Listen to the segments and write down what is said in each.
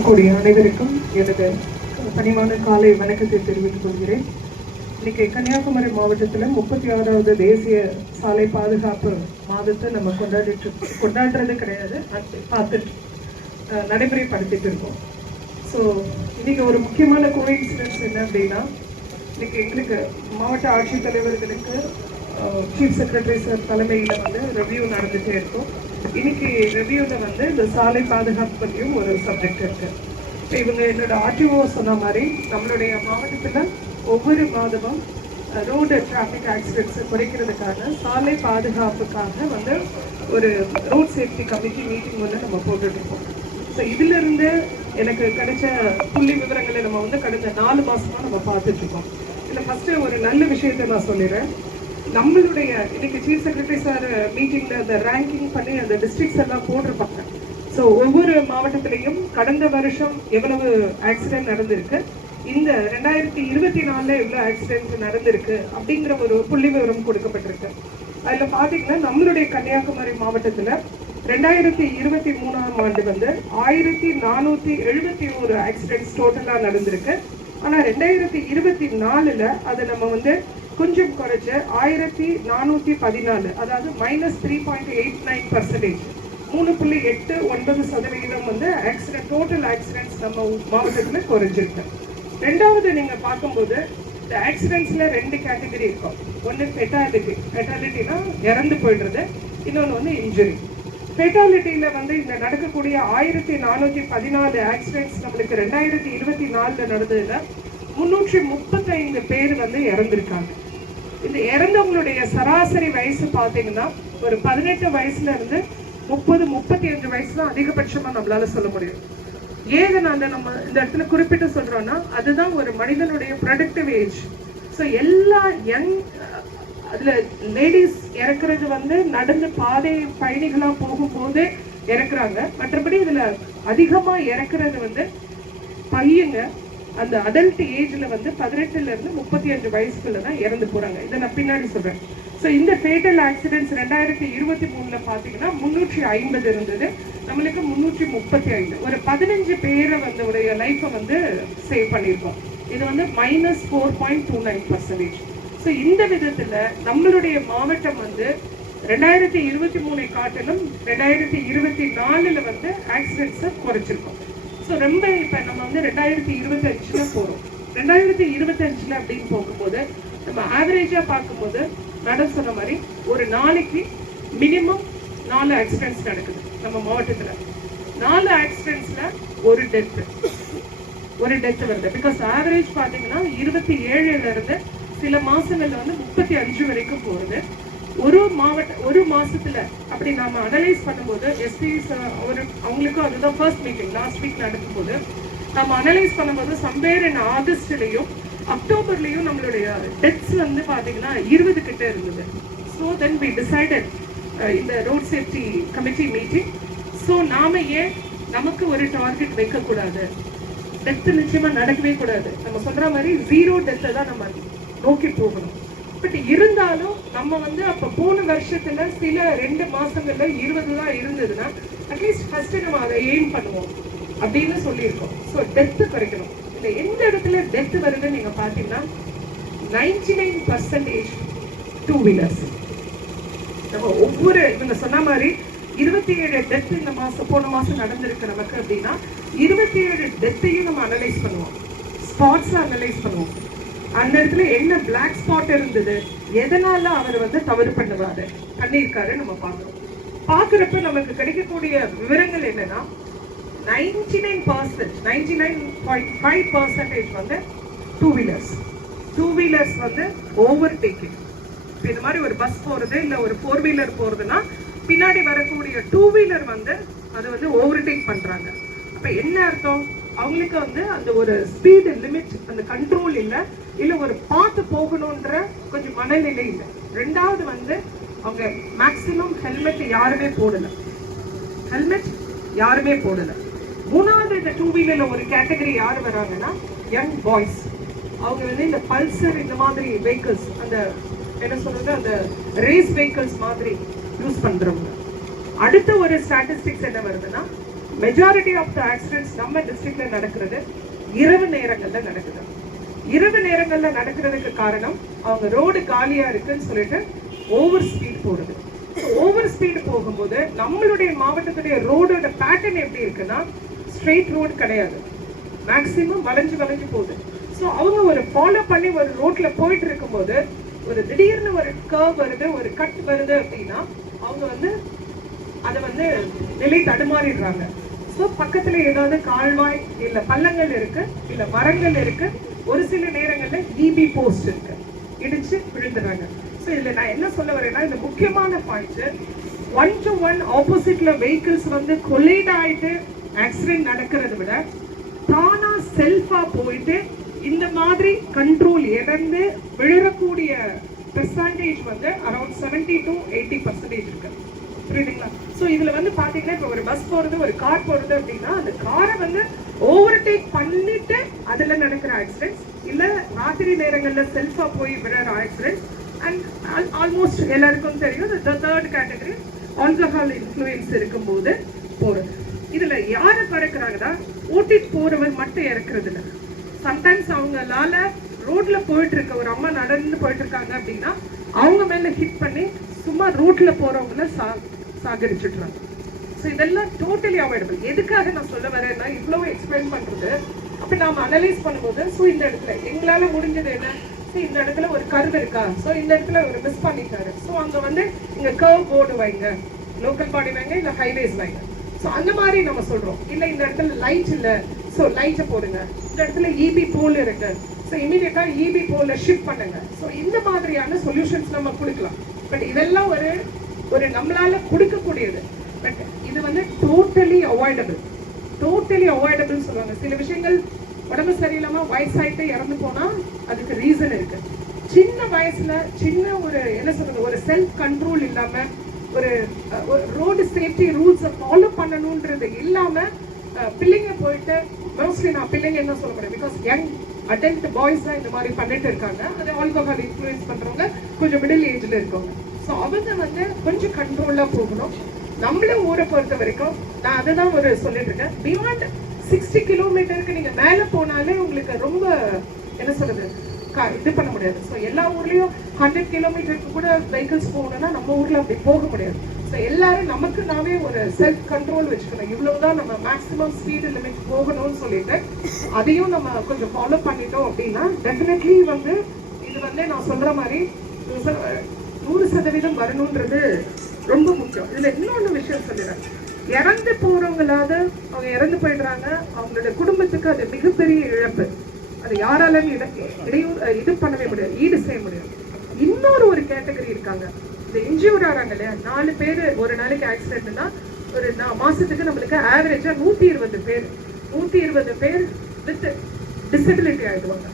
கூடிய அனைவருக்கும் எனது பணிவான காலை வணக்கத்தை தெரிவித்துக் கொள்கிறேன். இன்னைக்கு கன்னியாகுமரி மாவட்டத்தில் முப்பத்தி ஆறாவது தேசிய சாலை பாதுகாப்பு மாதத்தை நம்ம கொண்டாடிட்டு கொண்டாடுறது கிடையாது பார்த்துட்டு நடைமுறைப்படுத்திட்டு இருக்கோம். ஸோ இன்னைக்கு ஒரு முக்கியமான கோயின்சிடன்ஸ் என்ன அப்படின்னா இன்னைக்கு எங்களுக்கு மாவட்ட ஆட்சித்தலைவர்களுக்கு சீஃப் செக்ரட்டரி சார் தலைமையில் வந்து ரிவ்யூ நடந்துகிட்டே இருக்கும். இன்னைக்கு ரிவ்யூவில் வந்து இந்த சாலை பாதுகாப்பு பற்றியும் ஒரு சப்ஜெக்ட் இருக்கு. இப்போ இவங்க என்னோட ஆர்டிஓ சொன்ன மாதிரி நம்மளுடைய மாவட்டத்தில் ஒவ்வொரு மாதமும் ரோடு டிராஃபிக் ஆக்சிடென்ட்ஸை குறைக்கிறதுக்கான சாலை பாதுகாப்புக்காக வந்து ஒரு ரோட் சேஃப்டி கமிட்டி மீட்டிங் ஒன்று நம்ம போட்டுட்டு இருக்கோம் ஸோ இதிலிருந்து எனக்கு கிடைச்ச புள்ளி விவரங்களை நம்ம வந்து கடந்த நாலு மாதமாக நம்ம பார்த்துட்ருக்கோம். இல்லை இதில் ஒரு நல்ல விஷயத்தை நான் சொல்லிடுறேன். நம்மளுடைய இன்னைக்கு சீஃப் செக்ரட்டரி சார் மீட்டிங்ல அந்த ரேங்கிங் பண்ணி அந்த டிஸ்ட்ரிக்ஸ் எல்லாம் போட்டிருப்பாங்க. ஸோ ஒவ்வொரு மாவட்டத்திலையும் கடந்த வருஷம் எவ்வளவு ஆக்சிடென்ட் நடந்திருக்கு? இந்த ரெண்டாயிரத்தி இருபத்தி நாலுல எவ்வளவு ஆக்சிடென்ட் நடந்திருக்கு? அப்படிங்கிற ஒரு புள்ளி விவரம் கொடுக்கப்பட்டிருக்கு. அதில் பார்த்தீங்கன்னா நம்மளுடைய கன்னியாகுமரி மாவட்டத்துல ரெண்டாயிரத்தி இருபத்தி மூணாம் ஆண்டு வந்து ஆயிரத்தி நானூற்றி எழுபத்தி ஒரு ஆக்சிடென்ட்ஸ் டோட்டலாக நடந்திருக்கு. ஆனால் ரெண்டாயிரத்தி இருபத்தி நாலுல அதை நம்ம வந்து கொஞ்சம் குறைச்சு ஆயிரத்தி நானூற்றி பதினாலு அதாவது minus three point eight nine percentage மூணு புள்ளி எட்டு ஒன்பது சதவிகிதம் வந்து ஆக்சிடென்ட் டோட்டல் ஆக்சிடென்ட்ஸ் நம்ம மாவட்டத்தில் குறைஞ்சிருக்கு. ரெண்டாவது நீங்கள் பார்க்கும்போது இந்த ஆக்சிடென்ட்ஸில் ரெண்டு கேட்டகரி இருக்கும். ஒன்று ஃபெட்டாலிட்டி ஃபெட்டாலிட்டினா இறந்து போயிடுறது இன்னொன்று வந்து இன்ஜுரி ஃபெட்டாலிட்டியில் வந்து இந்த நடக்கக்கூடிய ஆயிரத்தி நானூற்றி பதினாலு ஆக்சிடென்ட்ஸ் நம்மளுக்கு ரெண்டாயிரத்தி இருபத்தி நாலில் நடந்ததுல முந்நூற்றி முப்பத்தைந்து பேர் வந்து இறந்துருக்காங்க. இந்த இறந்தவங்களுடைய சராசரி வயசு பார்த்தீங்கன்னா ஒரு பதினெட்டு வயசுல இருந்து முப்பது முப்பத்தி அஞ்சு வயசு தான் அதிகபட்சமா நம்மளால சொல்ல முடியும். ஏன் இதை நான் நம்ம இந்த இடத்துல குறிப்பிட்டு சொல்றோம்னா அதுதான் ஒரு மனிதனுடைய ப்ரொடக்டிவ் ஏஜ் ஸோ எல்லா யங் அதுல லேடிஸ் இறக்குறது வந்து நடந்து பாதை பயணிகளாக போகும்போது இறக்குறாங்க. மற்றபடி இதுல அதிகமா இறக்குறது வந்து பையங்க அந்த அடல்ட் ஏஜில் வந்து பதினெட்டுல இருந்து முப்பத்தி அஞ்சு வயசுக்குள்ள தான் இறந்து போகிறாங்க இதை நான் பின்னாடி சொல்கிறேன் ஸோ இந்த ஃபேட்டல் ஆக்சிடென்ட்ஸ் ரெண்டாயிரத்தி இருபத்தி மூணுல பார்த்தீங்கன்னா முந்நூற்றி ஐம்பது இருந்தது. நம்மளுக்கு முன்னூற்றி முப்பத்தி ஐந்து ஒரு பதினஞ்சு பேரை வந்து உடைய லைஃப்பை வந்து சேவ் பண்ணியிருக்கோம். இது வந்து minus four point two nine percentage so இந்த விதத்தில் நம்மளுடைய மாவட்டம் வந்து ரெண்டாயிரத்தி இருபத்தி மூணை காட்டிலும் ரெண்டாயிரத்தி இருபத்தி நாலுல வந்து ஆக்சிடென்ட்ஸை குறைச்சிருக்கோம். ஸோ ரொம்ப இப்போ நம்ம வந்து ரெண்டாயிரத்தி இருபத்தஞ்சில் போகிறோம் ரெண்டாயிரத்தி இருபத்தஞ்சில் அப்படின்னு போகும்போது நம்ம ஆவரேஜாக பார்க்கும்போது மேடம் சொன்ன மாதிரி ஒரு நாளைக்கு மினிமம் நாலு ஆக்சிடென்ட்ஸ் நடக்குது நம்ம மாவட்டத்தில். நாலு ஆக்சிடென்ட்ஸில் ஒரு டெத்து ஒரு டெத் வருது. பிகாஸ் ஆவரேஜ் பார்த்தீங்கன்னா இருபத்தி ஏழுல இருந்து சில மாசங்கள்ல வந்து முப்பத்தி அஞ்சு வரைக்கும் போகுது. ஒரு மாவட்ட ஒரு மாசத்துல அப்படி நாம அனலைஸ் பண்ணும்போது எஸ்பி ஒரு அவங்களுக்கும் அதுதான் ஃபர்ஸ்ட் மீட்டிங் லாஸ்ட் வீக் நடக்கும்போது நம்ம அனலைஸ் பண்ணும்போது சம்பேர் இன் ஆகஸ்ட்லயும் அக்டோபர்லயும் நம்மளுடைய டெத்ஸ் வந்து பாத்தீங்கன்னா இருபது கிட்ட இருந்தது. ஸோ தென் வி டிசைடட் இந்த road safety committee meeting so நாம ஏன் நமக்கு ஒரு டார்கெட் வைக்கக்கூடாது? டெத்து நிச்சயமா நடக்கவே கூடாது. நம்ம சொல்ற மாதிரி ஜீரோ டெத்தை தான் நம்ம நோக்கி போகணும். பட் இருந்தாலும் நம்ம வந்து அப்போ போன வருஷத்துல சில ரெண்டு மாசங்கள்ல இருபது தான் இருந்ததுன்னா அட்லீஸ்ட் ஃபர்ஸ்ட் நம்ம அதை எய்ம் பண்ணுவோம் அப்படின்னு சொல்லியிருக்கோம். ஸோ டெத்து குறைக்கணும். இந்த எந்த இடத்துல டெத் வருதுன்னு நீங்க பாத்தீங்கன்னா ninety nine percentage two wheelers நம்ம ஒவ்வொரு இவங்க சொன்ன மாதிரி இருபத்தி ஏழு டெத் இந்த மாசம் போன மாசம் நடந்திருக்கு நமக்கு அப்படின்னா இருபத்தி ஏழு டெத்தையும் நம்ம அனலைஸ் பண்ணுவோம். ஸ்பாட்ஸ் அனலைஸ் பண்ணுவோம். அந்த இடத்துல என்ன பிளாக் ஸ்பாட் இருந்தது? எதனால அவர் வந்து தவறு பண்ணுவாரு? பண்ணியிருக்காரு நம்ம பார்க்குறோம். பார்க்குறப்ப நமக்கு கிடைக்கக்கூடிய விவரங்கள் என்னன்னா ninety nine percent ninety nine point five percentage வந்து டூ வீலர்ஸ் டூ வீலர்ஸ் வந்து ஓவர் டேக்கிங் இப்போ இது மாதிரி ஒரு பஸ் போகிறது இல்லை ஒரு ஃபோர் வீலர் போகிறதுன்னா பின்னாடி வரக்கூடிய டூ வீலர் வந்து அதை வந்து ஓவர்டேக் பண்ணுறாங்க அப்போ என்ன அர்த்தம்? அவங்களுக்கு வந்து அந்த ஒரு ஸ்பீடு லிமிட் அந்த கண்ட்ரோல் இல்லை இல்லை ஒரு பார்த்து போகணுன்ற கொஞ்சம் மனநிலை இல்லை. ரெண்டாவது வந்து அவங்க மேக்சிமம் ஹெல்மெட் யாருமே போடல. ஹெல்மெட் யாருமே போடல. மூணாவது இந்த டூ வீலரில் ஒரு கேட்டகரி யார் வராங்கன்னா யங் பாய்ஸ் அவங்க வந்து இந்த பல்சர் இந்த மாதிரி வெஹிக்கிள்ஸ் அந்த என்ன சொல்றது அந்த ரேஸ் வெஹிக்கிள்ஸ் மாதிரி யூஸ் பண்ணுறவங்க அடுத்த ஒரு ஸ்டாட்டிஸ்டிக்ஸ் என்ன வருதுன்னா மெஜாரிட்டி ஆஃப் த ஆக்சிடென்ட்ஸ் நம்ம டிஸ்ட்ரிக்ட்ல நடக்கிறது இரவு நேரங்களில் நடக்குது. இரவு நேரங்களில் நடக்கிறதுக்கு காரணம் அவங்க ரோடு காலியா இருக்குன்னு சொல்லிட்டு ஓவர் ஸ்பீட் போடுது. ஓவர் ஸ்பீடு போகும்போது நம்மளுடைய மாவட்டத்துடைய ரோடோட பேட்டர்ன் எப்படி இருக்குன்னா ஸ்ட்ரெயிட் ரோடு கிடையாது. மேக்சிமம் வளைஞ்சு வளைஞ்சு போகுது. ஸோ அவங்க ஒரு ஃபாலோ பண்ணி ஒரு ரோட்ல போயிட்டு இருக்கும்போது ஒரு திடீர்னு ஒரு கர்வ் வருது ஒரு கட் வருது அப்படின்னா அவங்க வந்து அதை வந்து நிலை தடுமாறிடுறாங்க. ஸோ பக்கத்துல ஏதாவது கால்வாய் இல்லை பள்ளங்கள் இருக்கு இல்லை மரங்கள் இருக்கு ஒரு சில நேரங்களில் டிபி போஸ்ட் இருக்கு. இடிச்சு விழுந்துடுறாங்க. ஸோ இதில் நான் என்ன சொல்ல வரேன்னா இந்த முக்கியமான பாயிண்ட் ஒன் டு ஒன் ஆப்போசிட்ல வெஹிக்கிள்ஸ் வந்து கொலைட் ஆயிட்டு ஆக்சிடென்ட் நடக்கிறத விட தானா செல்ஃபா போயிட்டு இந்த மாதிரி கண்ட்ரோல் இழந்து விழறக்கூடிய பெர்சன்டேஜ் வந்து around seventy two eighty percentage இருக்கு. புரியுதுங்களா ஸோ இதில் வந்து பார்த்தீங்கன்னா இப்போ ஒரு பஸ் போகிறது ஒரு கார் போகிறது அப்படின்னா அந்த காரை வந்து ஓவர்டேக் பண்ணிட்டு அதில் நடக்கிற ஆக்சிடென்ட்ஸ் இல்லை ராத்திரி நேரங்களில் செல்ஃபாக போய் விழற ஆக்சிடென்ட்ஸ் அண்ட் ஆல்மோஸ்ட் எல்லாருக்கும் தெரியும் இந்த தேர்ட் கேட்டகரி ஆல்கஹால் இன்ஃப்ளூயன்ஸ் இருக்கும்போது போகிறது இதில் யார் பறக்குறாங்கன்னா ஓட்டிட்டு போகிறவங்க மட்டும் இறக்குறது இல்லை சம்டைம்ஸ் அவங்களால ரோட்ல போயிட்டு இருக்க ஒரு அம்மா நடந்து போயிட்டு இருக்காங்க அப்படின்னா அவங்க மேல ஹிட் பண்ணி சும்மா ரூட்டில் போறவங்கள சா சாகடிச்சிடுறாங்க ஸோ இதெல்லாம் டோட்டலி அவாய்டபிள் எதுக்காக நான் சொல்ல வரேன்னா இவ்வளோ எக்ஸ்பிளைன் பண்றது. அப்போ நாம அனலைஸ் பண்ணும்போது ஸோ இந்த இடத்துல எங்களால முடிஞ்சது என்ன? ஸோ இந்த இடத்துல ஒரு கர்வ் இருக்கா? ஸோ இந்த இடத்துல ஒரு மிஸ் பண்ணிட்டாரு. ஸோ அங்க வந்து இங்க கர்வ் போர்டு வைங்க. லோக்கல் பாடி வைங்க இல்லை ஹைவேஸ் வைங்க. ஸோ அந்த மாதிரி நம்ம சொல்றோம். இல்லை இந்த இடத்துல லைட் இல்லை. ஸோ லைட்டை போடுங்க. இந்த இடத்துல இபி போல் இருக்கு. ஸோ இமீடியட்டாக இபி போல ஷிஃப்ட் பண்ணுங்க. ஸோ இந்த மாதிரியான சொல்யூஷன்ஸ் நம்ம கொடுக்கலாம். பட் இதெல்லாம் ஒரு ஒரு நம்மளால கொடுக்கக்கூடியது. பட் இது வந்து டோட்டலி அவாய்டபிள் டோட்டலி அவாய்டபிள் சொல்லுவாங்க. சில விஷயங்கள் உடம்பு சரியில்லாமல் வயசாயிட்டு இறந்து போனால் அதுக்கு ரீசன் இருக்கு. சின்ன வயசுல சின்ன ஒரு என்ன சொல்றது ஒரு செல்ஃப் கண்ட்ரோல் இல்லாம ஒரு ஒரு ரோடு சேஃப்டி ரூல்ஸை ஃபாலோ பண்ணணுன்றது இல்லாம பிள்ளைங்க போயிட்டு மோஸ்ட்லி நான் பிள்ளைங்க என்ன சொல்ல முடியும் பிகாஸ் யங் அடல்ட் பாய்ஸ் தான் இந்த மாதிரி பண்ணிட்டு இருக்காங்க. அது ஆல்கோஹால் இன்ஃப்ளூயன்ஸ் பண்றவங்க கொஞ்சம் மிடில் ஏஜ்ல இருக்கவங்க. ஸோ அவங்க வந்து கொஞ்சம் கண்ட்ரோலாக போகணும். நம்மளும் ஊரை பொறுத்த வரைக்கும் நான் அதை தான் ஒரு சொல்லிட்டு இருக்கேன். பியாண்ட் சிக்ஸ்டி கிலோமீட்டருக்கு நீங்கள் மேலே போனாலே உங்களுக்கு ரொம்ப என்ன சொல்றது கா- இது பண்ண முடியாது. ஸோ எல்லா ஊர்லேயும் ஹண்ட்ரட் கிலோமீட்டருக்கு கூட வெஹிக்கிள்ஸ் போகணும்னா நம்ம ஊரில் அப்படி போக முடியாது. ஸோ எல்லாரும் நமக்கு நாமே ஒரு செல்ஃப் கண்ட்ரோல் வச்சுக்கணும். இவ்வளோ தான் நம்ம மேக்ஸிமம் ஸ்பீடு லிமிட் போகணும்னு சொல்லிட்டு அதையும் நம்ம கொஞ்சம் ஃபாலோ பண்ணிட்டோம் அப்படின்னா டெஃபினெட்லி வந்து இது வந்து நான் சொல்கிற மாதிரி நூறு சதவீதம் வரணுன்றது ரொம்ப முக்கியம். இதுல இன்னொன்று விஷயம் சொல்லிடுறேன் இறந்து போகிறவங்களாவது அவங்க இறந்து போயிடுறாங்க. அவங்களோட குடும்பத்துக்கு அது மிகப்பெரிய இழப்பு. அது யாராலும் இட இடையூறு இது பண்ணவே முடியாது. ஈடு செய்ய முடியாது. இன்னொரு ஒரு கேட்டகரி இருக்காங்க. இந்த இன்ஜூர் ஆகிறாங்க இல்லையா? நாலு பேர் ஒரு நாளைக்கு ஆக்சிடென்ட்னா ஒரு நா- மாசத்துக்கு நம்மளுக்கு ஆவரேஜா நூத்தி இருபது பேர். நூத்தி இருபது பேர் வித் டிசபிலிட்டி ஆயிடுவாங்க.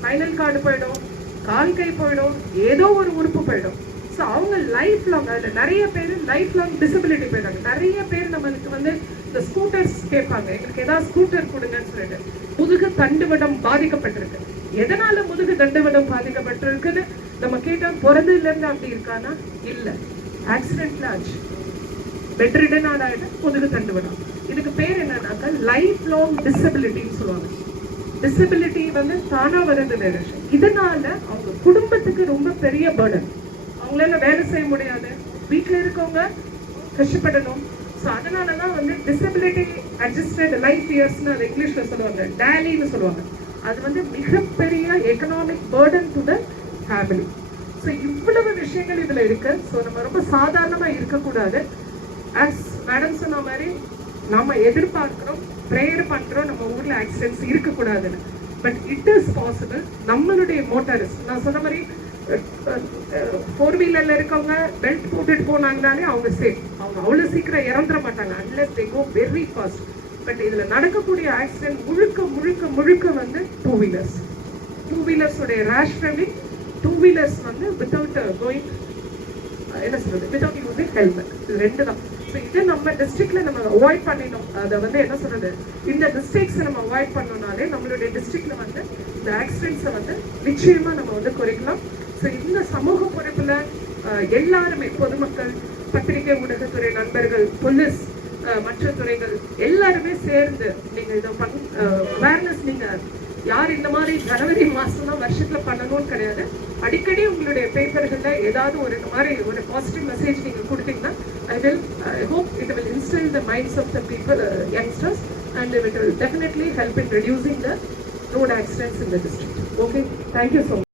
ஸ்பைனல் கார்டு போயிடும் கால் கை போயிடும் ஏதோ ஒரு உறுப்பு போயிடும். ஸோ அவங்க லைஃப் லாங் அதில் நிறைய பேர் லைஃப் லாங் டிசபிலிட்டி போயிடுறாங்க. நிறைய பேர் நம்மளுக்கு வந்து இந்த ஸ்கூட்டர்ஸ் கேட்பாங்க. எங்களுக்கு ஏதாவது ஸ்கூட்டர் கொடுங்கன்னு சொல்லிட்டு. முதுகு தண்டுவடம் பாதிக்கப்பட்டிருக்கு. எதனால முதுகு தண்டுவடம் பாதிக்கப்பட்டிருக்குன்னு நம்ம கேட்டால் பிறந்ததுலேருந்து அப்படி இருக்கானா? இல்ல. ஆக்சிடென்ட்ல ஆச்சு. பெட்ரிடன் ஆடாயிட்டு முதுகு தண்டுவடம். இதுக்கு பேர் என்னன்னாக்கா லைஃப் லாங் டிசபிலிட்டின்னு சொல்லுவாங்க. டிசபிலிட்டி வந்து தானாக வர்றது வேற இதனால அவங்க குடும்பத்துக்கு ரொம்ப பெரிய பர்டன் அவங்களால வேலை செய்ய முடியாது. வீட்டில் இருக்கவங்க கஷ்டப்படணும். ஸோ அதனால தான் வந்து டிசபிலிட்டி அட்ஜஸ்டட் லைஃப் இயர்ஸ்னு அது இங்கிலீஷில் சொல்லுவாங்க. டேலின்னு சொல்லுவாங்க. அது வந்து மிகப்பெரிய economic burden to the family so இவ்வளவு விஷயங்கள் இதில் இருக்கு. ஸோ நம்ம ரொம்ப சாதாரணமாக இருக்கக்கூடாது. ஆஸ் மேடம் சொன்ன மாதிரி நம்ம எதிர்பார்க்குறோம் ப்ரேயர் பண்ணுறோம் நம்ம ஊரில் ஆக்சிடென்ட்ஸ் இருக்கக்கூடாதுன்னு. பட் இட் இஸ் பாசிபிள் நம்மளுடைய மோட்டார்ஸ் நான் சொன்ன மாதிரி ஃபோர் வீலரில் இருக்கவங்க பெல்ட் போட்டுட்டு போனாங்கனாலே அவங்க சேஃப் அவங்க அவ்வளோ சீக்கிரம் இறந்துட மாட்டாங்க. Unless they go very fast but இதில் நடக்கக்கூடிய ஆக்சிடென்ட் முழுக்க முழுக்க முழுக்க வந்து டூ வீலர்ஸ் டூ வீலர்ஸோடைய ரேஷ் டிரைவிங் டூ வீலர்ஸ் வந்து வித்தவுட் கோயிங் uh, uh, என்ன சொல்கிறது வித்தவுட் யூசிங் ஹெல்மெட் இது ரெண்டு தான். ஸோ இதை நம்ம டிஸ்ட்ரிக்டில் நம்ம அவாய்ட் பண்ணிடணும் அதை வந்து என்ன சொல்கிறது இந்த மிஸ்டேக்ஸை நம்ம அவாய்ட் பண்ணோம்னாலே நம்மளுடைய டிஸ்ட்ரிக்டில் வந்து இந்த ஆக்சிடென்ட்ஸை வந்து நிச்சயமாக நம்ம வந்து குறைக்கலாம். ஸோ இந்த சமூக பொறுப்பில் எல்லாருமே பொதுமக்கள் பத்திரிகை ஊடகத்துறை நண்பர்கள் போலீஸ் மற்ற துறைகள் எல்லாருமே சேர்ந்து நீங்க இதை பண் அவேர்னஸ் நீங்க யார் இந்த மாதிரி ஜனவரி மாசம் தான் வருஷத்துல பண்ணணும்னு கிடையாது அடிக்கடி உங்களுடைய பேப்பர்கள்ல ஏதாவது ஒரு இந்த மாதிரி ஒரு பாசிட்டிவ் மெசேஜ் நீங்க கொடுத்தீங்கன்னா I will I hope it will instil the minds of the people youngsters and it will definitely help in reducing the road accidents in the district. Okay, thank you.